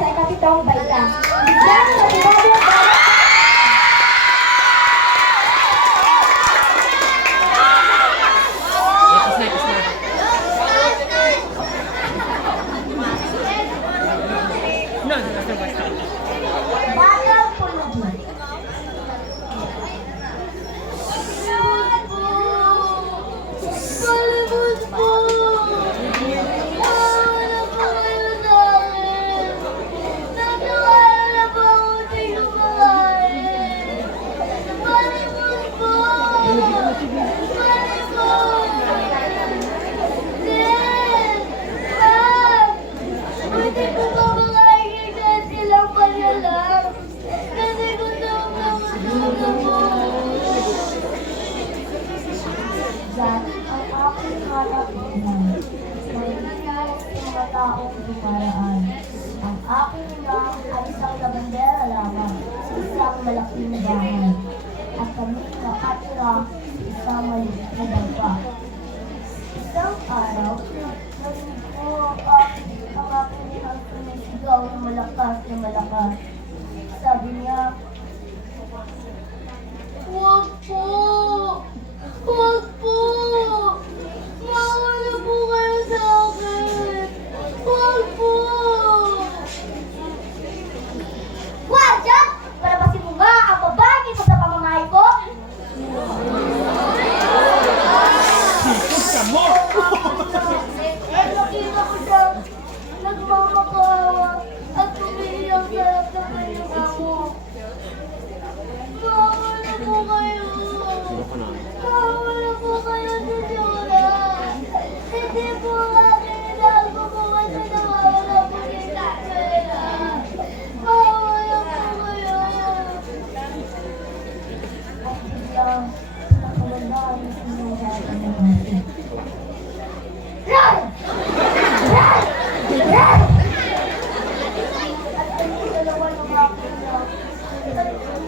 sẽ có cái inyong itong baita. katapatan, may bigay ng. Ang aking ina ay isang kabandera lamang isang malaking bahay. At kami nakatira sa isang maliit na bangka. Isang araw, narinig ko ang aking inang sumisigaw na malakas na malakas sa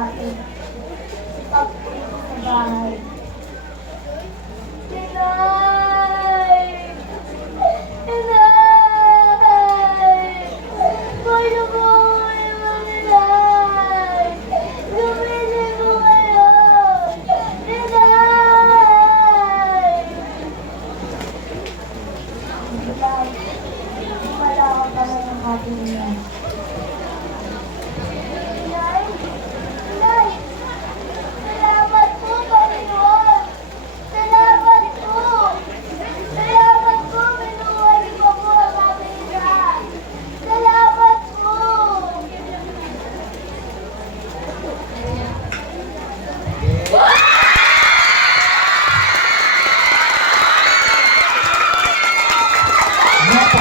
sa akin. Pag sa bahay.